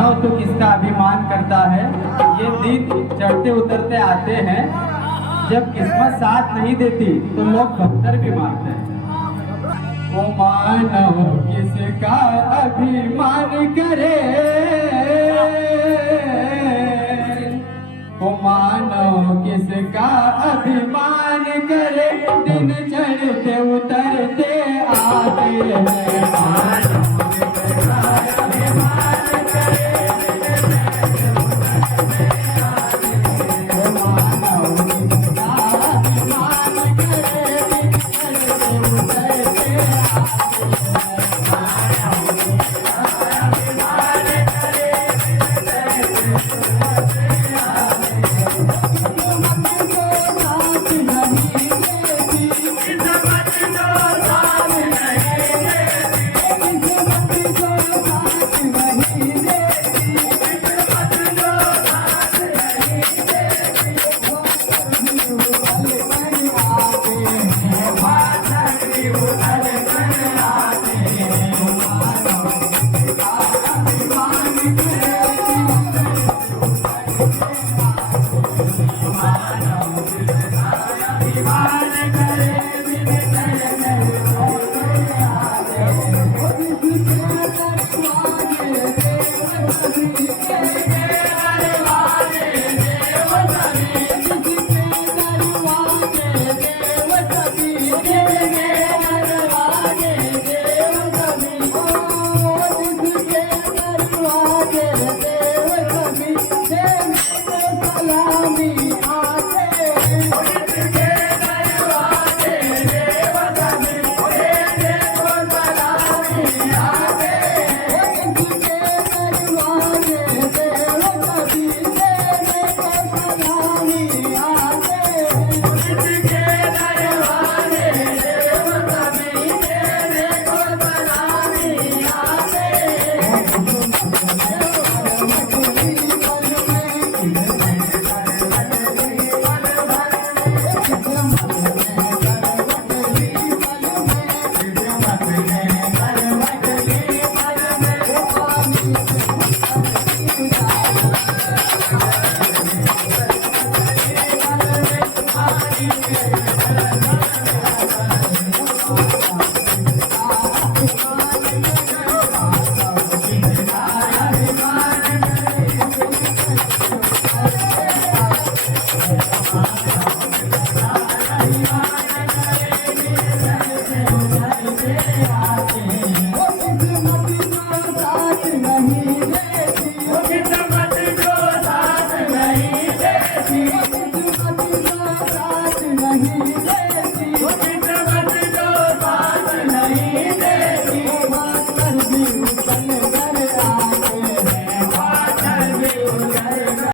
तो किसका अभिमान करता है। ये दिन चढ़ते उतरते आते हैं, जब किस्मत साथ नहीं देती तो लोग पत्थर भी मारते हैं। ओ मानव किसका अभिमान करे, ओ मानव किसका अभिमान करे, दिन चढ़ते उतरते आते हैं। नहीं देती,